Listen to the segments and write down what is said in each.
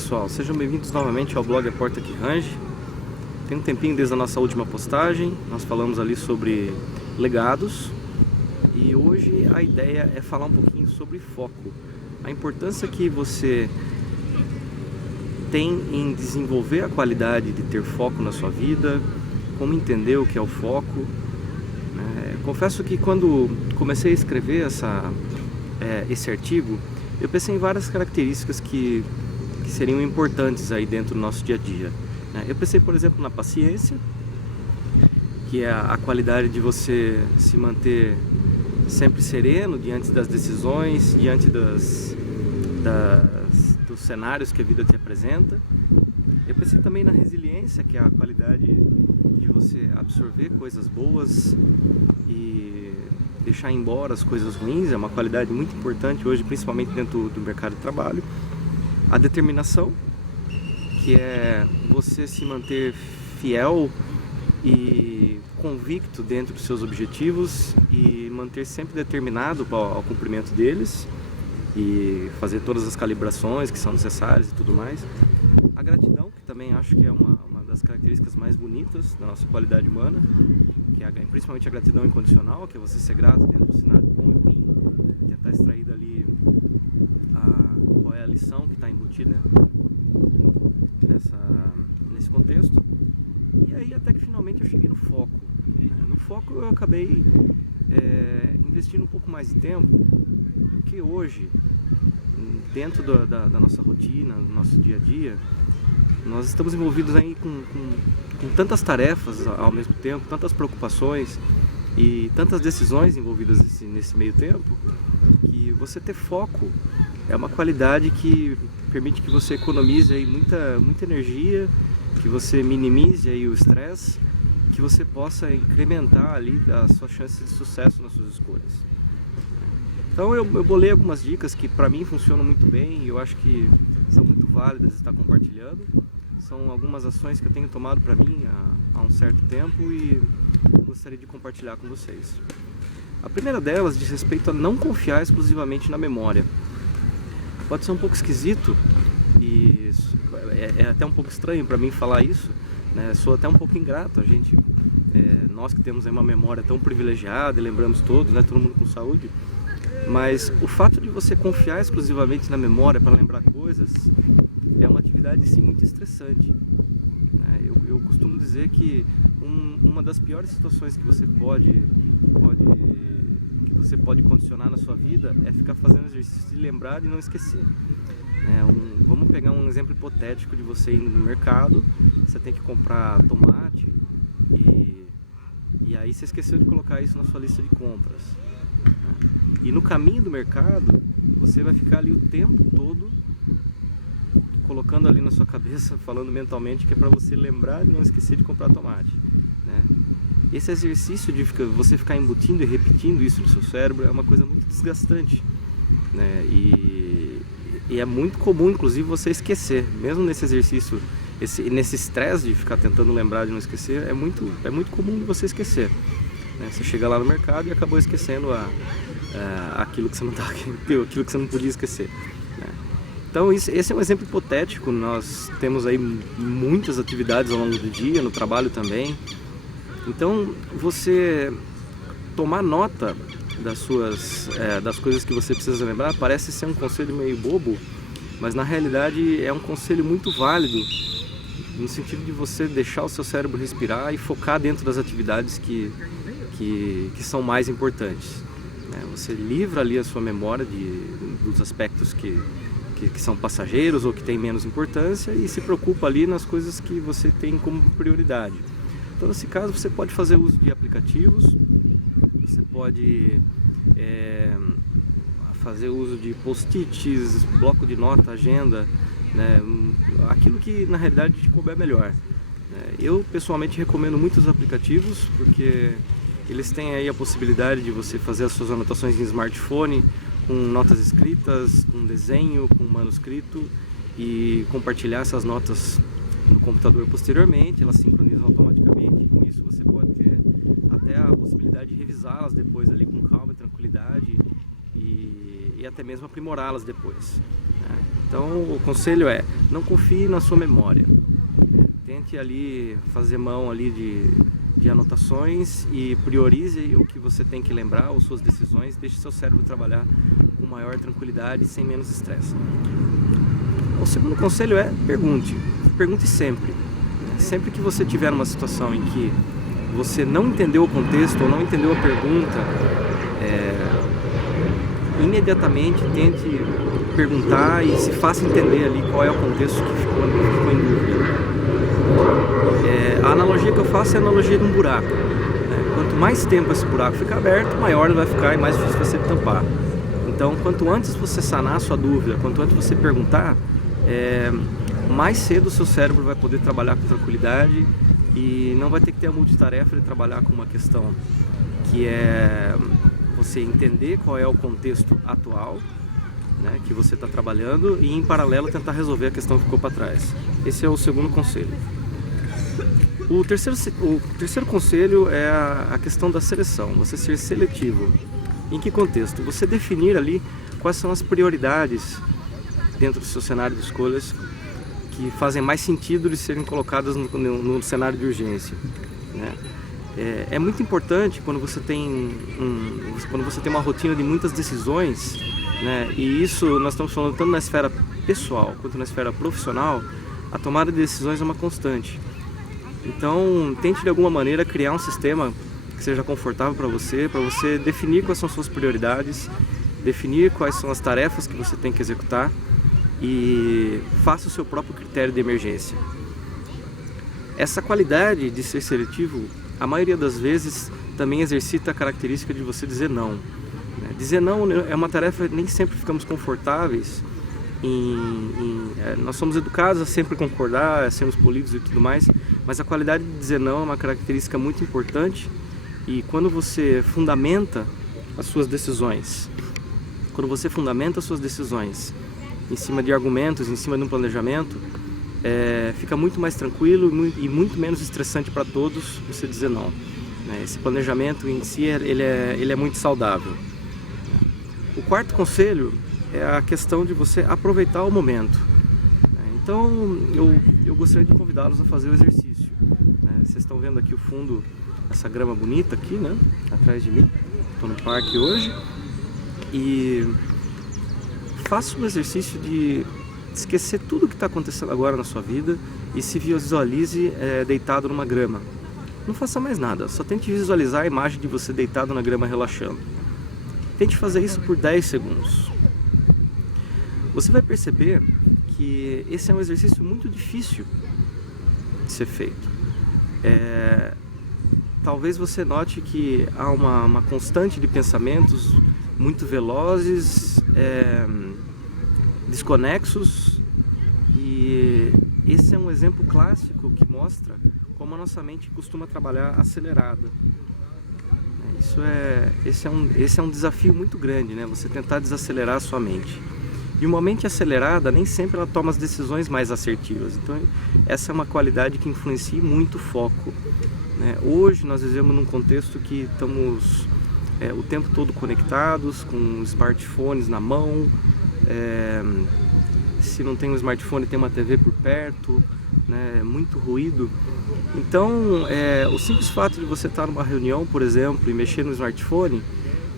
pessoal, sejam bem-vindos novamente ao blog A Porta que Range. Tem um tempinho desde a nossa última postagem, nós falamos ali sobre legados e hoje a ideia é falar um pouquinho sobre foco. A importância que você tem em desenvolver a qualidade de ter foco na sua vida, como entender o que é o foco. Confesso que quando comecei a escrever esse artigo, eu pensei em várias características que seriam importantes aí dentro do nosso dia a dia. Eu pensei, por exemplo, na paciência, que é a qualidade de você se manter sempre sereno diante das decisões, diante dos cenários que a vida te apresenta. Eu pensei também na resiliência, que é a qualidade de você absorver coisas boas e deixar embora as coisas ruins. É uma qualidade muito importante hoje, principalmente dentro do mercado de trabalho. A determinação, que é você se manter fiel e convicto dentro dos seus objetivos e manter sempre determinado ao cumprimento deles e fazer todas as calibrações que são necessárias e tudo mais. A gratidão, que também acho que é uma das características mais bonitas da nossa qualidade humana, que é principalmente a gratidão incondicional, que é você ser grato dentro do cenário bom e ruim, tentar extrair dali qual é a lição que está embutida nesse contexto. E aí até que finalmente eu cheguei no foco. No foco eu acabei investindo um pouco mais de tempo, porque hoje, dentro da nossa rotina, do nosso dia a dia, nós estamos envolvidos aí com tantas tarefas ao mesmo tempo, tantas preocupações e tantas decisões envolvidas nesse meio tempo, que você ter foco é uma qualidade que permite que você economize aí muita energia, que você minimize aí o estresse, que você possa incrementar ali as suas chances de sucesso nas suas escolhas. Então eu bolei algumas dicas que para mim funcionam muito bem e eu acho que são muito válidas de estar compartilhando. São algumas ações que eu tenho tomado para mim há um certo tempo e gostaria de compartilhar com vocês. A primeira delas diz respeito a não confiar exclusivamente na memória. Pode ser um pouco esquisito e é até um pouco estranho para mim falar isso, né? Sou até um pouco ingrato, nós que temos aí uma memória tão privilegiada e lembramos todos, né? Todo mundo com saúde. Mas o fato de você confiar exclusivamente na memória para lembrar coisas é uma atividade sim muito estressante. Eu costumo dizer que uma das piores situações que você pode condicionar na sua vida é ficar fazendo exercício de lembrar e não esquecer. Vamos pegar um exemplo hipotético de você indo no mercado, você tem que comprar tomate e aí você esqueceu de colocar isso na sua lista de compras. E no caminho do mercado, você vai ficar ali o tempo todo colocando ali na sua cabeça, falando mentalmente que é para você lembrar e não esquecer de comprar tomate. Esse exercício de você ficar embutindo e repetindo isso no seu cérebro é uma coisa muito desgastante. E é muito comum, inclusive, você esquecer. Mesmo nesse exercício, nesse estresse de ficar tentando lembrar de não esquecer, é muito comum você esquecer. Você chega lá no mercado e acabou esquecendo aquilo que você não podia esquecer. Então esse é um exemplo hipotético. Nós temos aí muitas atividades ao longo do dia, no trabalho também. Então você tomar nota das coisas que você precisa lembrar parece ser um conselho meio bobo, mas na realidade é um conselho muito válido, no sentido de você deixar o seu cérebro respirar e focar dentro das atividades que são mais importantes. Você livra ali a sua memória dos aspectos que são passageiros ou que têm menos importância e se preocupa ali nas coisas que você tem como prioridade. Então, nesse caso, você pode fazer uso de aplicativos, você pode fazer uso de post-its, bloco de nota, agenda, aquilo que na realidade te couber melhor. Eu pessoalmente recomendo muitos aplicativos porque eles têm aí a possibilidade de você fazer as suas anotações em smartphone, com notas escritas, com desenho, com manuscrito e compartilhar essas notas no computador posteriormente. Elas sincronizam automaticamente e com isso você pode ter até a possibilidade de revisá-las depois ali com calma e tranquilidade e até mesmo aprimorá-las depois, né? Então o conselho é: não confie na sua memória, tente ali fazer mão ali de anotações e priorize o que você tem que lembrar, ou suas decisões, deixe seu cérebro trabalhar com maior tranquilidade e sem menos estresse. O segundo conselho é: pergunte sempre. Sempre que você tiver numa situação em que você não entendeu o contexto ou não entendeu a pergunta, imediatamente tente perguntar e se faça entender ali qual é o contexto que ficou em dúvida. A analogia que eu faço é a analogia de um buraco, né? Quanto mais tempo esse buraco ficar aberto, maior ele vai ficar e mais difícil vai ser de tampar. Então, quanto antes você sanar a sua dúvida, quanto antes você perguntar, mais cedo o seu cérebro vai poder trabalhar com tranquilidade e não vai ter que ter a multitarefa de trabalhar com uma questão que é você entender qual é o contexto atual, né, que você está trabalhando, e em paralelo tentar resolver a questão que ficou para trás. Esse é o segundo conselho. O terceiro conselho é a questão da seleção, você ser seletivo. Em que contexto? Você definir ali quais são as prioridades dentro do seu cenário de escolhas que fazem mais sentido de serem colocadas no cenário de urgência, né? É muito importante quando você tem uma rotina de muitas decisões, né? E isso nós estamos falando tanto na esfera pessoal quanto na esfera profissional. A tomada de decisões é uma constante. Então, tente de alguma maneira criar um sistema que seja confortável para você definir quais são suas prioridades, definir quais são as tarefas que você tem que executar e faça o seu próprio critério de emergência. Essa qualidade de ser seletivo, a maioria das vezes, também exercita a característica de você dizer não. Dizer não é uma tarefa que nem sempre ficamos confortáveis nós somos educados a sempre concordar, a sermos polidos e tudo mais, mas a qualidade de dizer não é uma característica muito importante. E quando você fundamenta as suas decisões, em cima de argumentos, em cima de um planejamento, fica muito mais tranquilo e muito menos estressante para todos você dizer não. Esse planejamento em si ele é muito saudável. O quarto conselho é a questão de você aproveitar o momento. Então eu gostaria de convidá-los a fazer o exercício. Vocês estão vendo aqui o fundo, essa grama bonita aqui, né, atrás de mim. Estou no parque hoje e faça o exercício de esquecer tudo o que está acontecendo agora na sua vida e se visualize deitado numa grama. Não faça mais nada, só tente visualizar a imagem de você deitado na grama relaxando. Tente fazer isso por 10 segundos. Você vai perceber que esse é um exercício muito difícil de ser feito. Talvez você note que há uma constante de pensamentos muito velozes, desconexos, e esse é um exemplo clássico que mostra como a nossa mente costuma trabalhar acelerada. Esse é um desafio muito grande, né? Você tentar desacelerar a sua mente. E uma mente acelerada, nem sempre ela toma as decisões mais assertivas. Então, essa é uma qualidade que influencia muito o foco, né? Hoje, nós vivemos num contexto que estamos o tempo todo conectados, com smartphones na mão. Se não tem um smartphone, tem uma TV por perto, né? Muito ruído. Então, o simples fato de você estar numa reunião, por exemplo, e mexer no smartphone,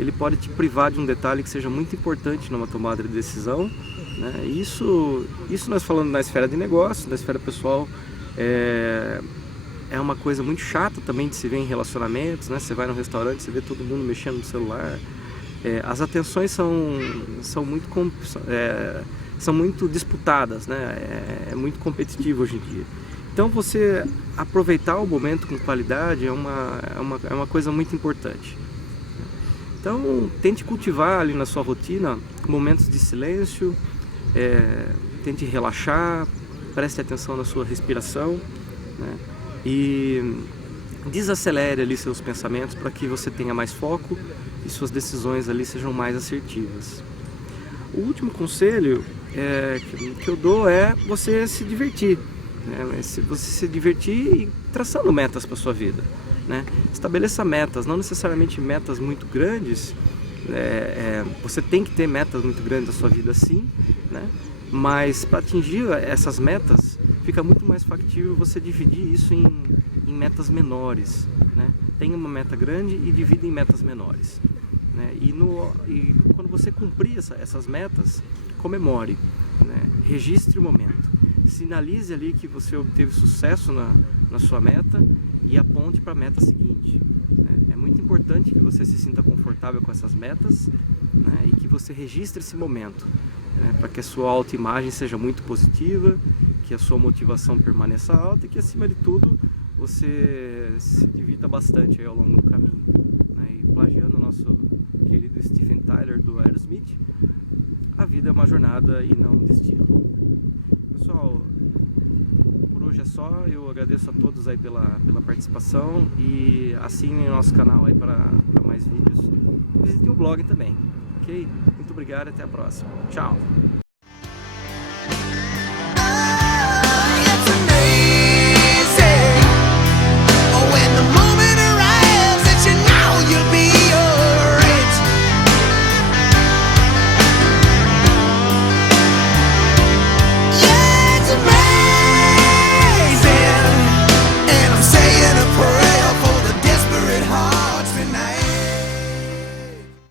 ele pode te privar de um detalhe que seja muito importante numa tomada de decisão, né? Isso nós falando na esfera de negócio, na esfera pessoal, é uma coisa muito chata também de se ver em relacionamentos, né? Você vai no restaurante, você vê todo mundo mexendo no celular. As atenções são muito disputadas, né? É muito competitivo hoje em dia. Então você aproveitar o momento com qualidade é uma coisa muito importante. Então tente cultivar ali na sua rotina momentos de silêncio, tente relaxar, preste atenção na sua respiração, né? E desacelere ali seus pensamentos para que você tenha mais foco e suas decisões ali sejam mais assertivas. O último conselho que eu dou é você se divertir, né? Você se divertir traçando metas para sua vida, né? Estabeleça metas, não necessariamente metas muito grandes, Você tem que ter metas muito grandes na sua vida, sim, né? Mas para atingir essas metas, fica muito mais factível você dividir isso em metas menores, né? Tenha uma meta grande e divida em metas menores, né? E quando você cumprir essas metas, comemore, né? Registre o momento, sinalize ali que você obteve sucesso na sua meta e aponte para a meta seguinte, né? É muito importante que você se sinta confortável com essas metas, né? E que você registre esse momento, né? Para que a sua autoimagem seja muito positiva, que a sua motivação permaneça alta e que, acima de tudo, você se divirta bastante aí ao longo do caminho, né? E plagiando o nosso querido Steven Tyler do Aerosmith, a vida é uma jornada e não um destino. Pessoal, por hoje é só. Eu agradeço a todos aí pela participação e assinem o nosso canal aí para mais vídeos. Visitem o blog também, ok? Muito obrigado e até a próxima. Tchau!